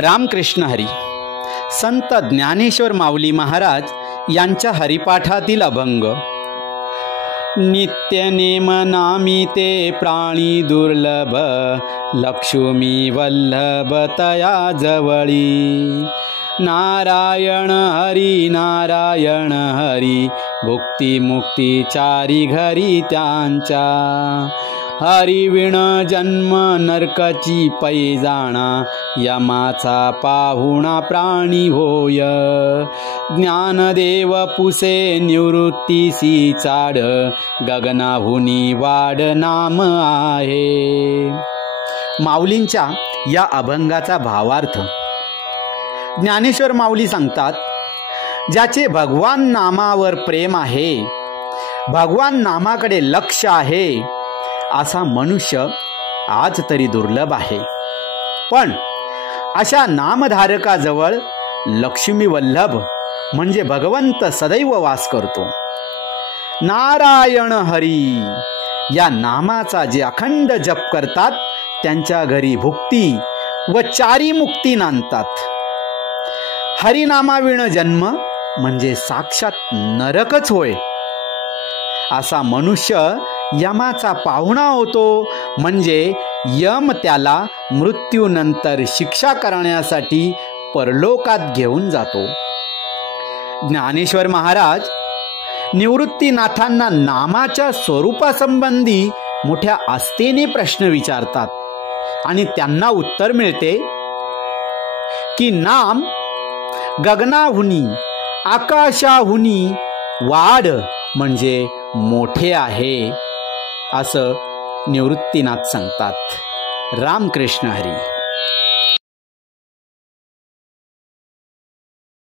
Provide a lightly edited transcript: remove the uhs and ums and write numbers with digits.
रामकृष्ण हरी. संत ज्ञानेश्वर माऊली महाराज यांच्या हरिपाठातील अभंग. नित्य नेम नामी ते प्राणी दुर्लभ, लक्ष्मी वल्लभ तया जवळी. नारायण हरी नारायण हरी, भुक्ती मुक्ती चारी घरी त्यांच्या. हरिविण जन्म नरकाची पैजाणा, यमाचा पाहुणा प्राणी होय. ज्ञानदेव पुसे निवृत्तीसी चाड, गगनाहुनी वाड नाम आहे. माऊलींच्या या अभंगाचा भावार्थ. ज्ञानेश्वर माऊली सांगतात, ज्याचे भगवान नामावर प्रेम आहे, भगवान नामाकडे लक्ष आहे, असा मनुष्य आज तरी दुर्लभ आहे. पण अशा नामधारकाजवळ लक्ष्मी वल्लभ म्हणजे भगवंत सदैव वास करतो. नारायण हरी या नामाचा जे अखंड जप करतात, त्यांच्या घरी भुक्ती व चारी मुक्ती नांदतात. हरिनामाविण जन्म म्हणजे साक्षात नरकच होय. असा मनुष्य यमाचा पाहुणा होतो, म्हणजे यम त्याला मृत्यूनंतर शिक्षा करण्यासाठी परलोकात घेऊन जातो. ज्ञानेश्वर महाराज निवृत्तीनाथांना नामाच्या स्वरूपासंबंधी मोठ्या आस्थेने प्रश्न विचारतात आणि त्यांना उत्तर मिळते की नाम गगनाहुनी आकाशाहुनी वाढ म्हणजे मोठे आहे, असं निवृत्तीनाथ सांगतात. रामकृष्ण हरी.